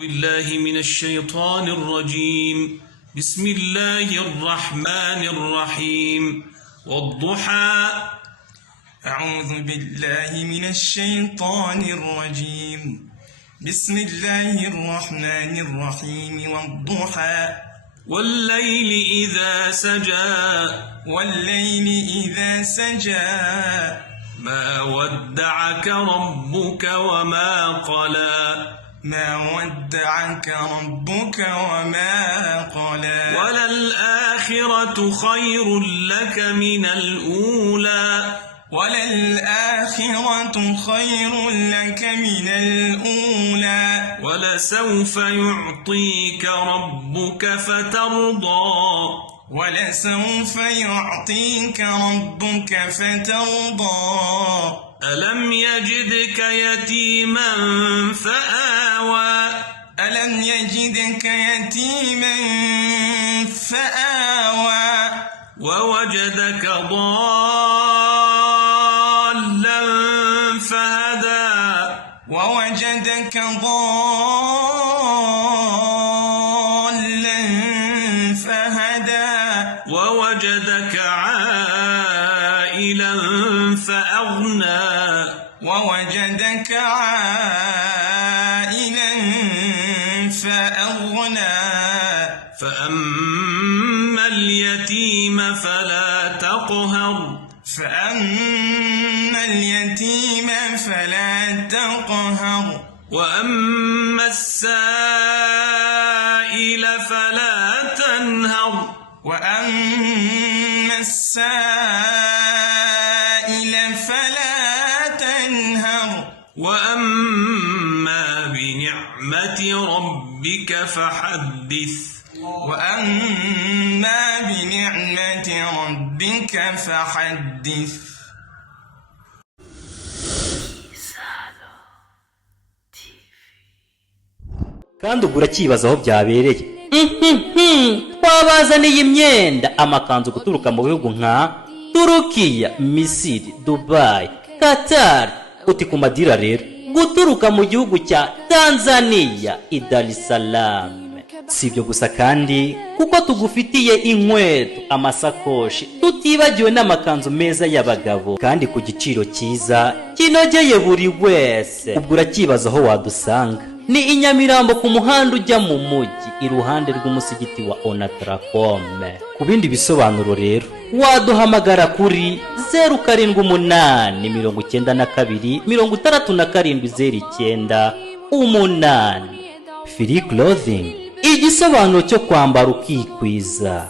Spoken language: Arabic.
بالله من الشيطان الرجيم. بسم الله الرحمن الرحيم. والضحى. أعوذ بالله من الشيطان الرجيم. بسم الله الرحمن الرحيم. والضحى. والليل إذا سجى. والليل إذا سجى. ما ودعك ربك وما قلى. ما ودعك ربك وما قلى. وللآخرة خير لك من الأولى. وللآخرة خير لك من الأولى. ولسوف يعطيك ربك فترضى. ولسوف يعطيك ربك فترضى. ألم يجدك يتيما فآوى. ألم يجدك يتيما فآوى. ووجدك ضالا فهدى. ووجدك ضالا فهدى. ووجدك عائلا فأغنى. ووجدك عائلا فأغنى. فأما اليتيم فلا تقهر. فأما اليتيم فلا تقهر. وأما السائل فلا تنهر. وأما السائل فلا تنهر. وأما بنعمة ربك فحدث. وأما بنعمة ربك فحدث. kandi ubwo urakibaza aho byabereye. Twabazaniye imyenda amakanzu guturuka mu bihugu nka Turukiya, Misiri, Dubai, Qatar. Uti ku madira rero guturuka mu gihugu cya Tanzania, Dar es Salaam. Si ibyo gusa kandi kuko tugufitiye inkweto, amasakoshi, tutibagiwe n'amakanzu meza y'abagabo kandi ku giciro cyiza kinogeye buri wese. Ubwo urakibaza aho wadusanga. Ni i Nyamirambo ku muhanda ujya mu mujyi iruhande rw'umusigiti wa Onatracom. Ku bindi bisobanuro rero waduhamagara kuri 0792 Free Clothing, igisobanuro cyo kwambara ukikwiza.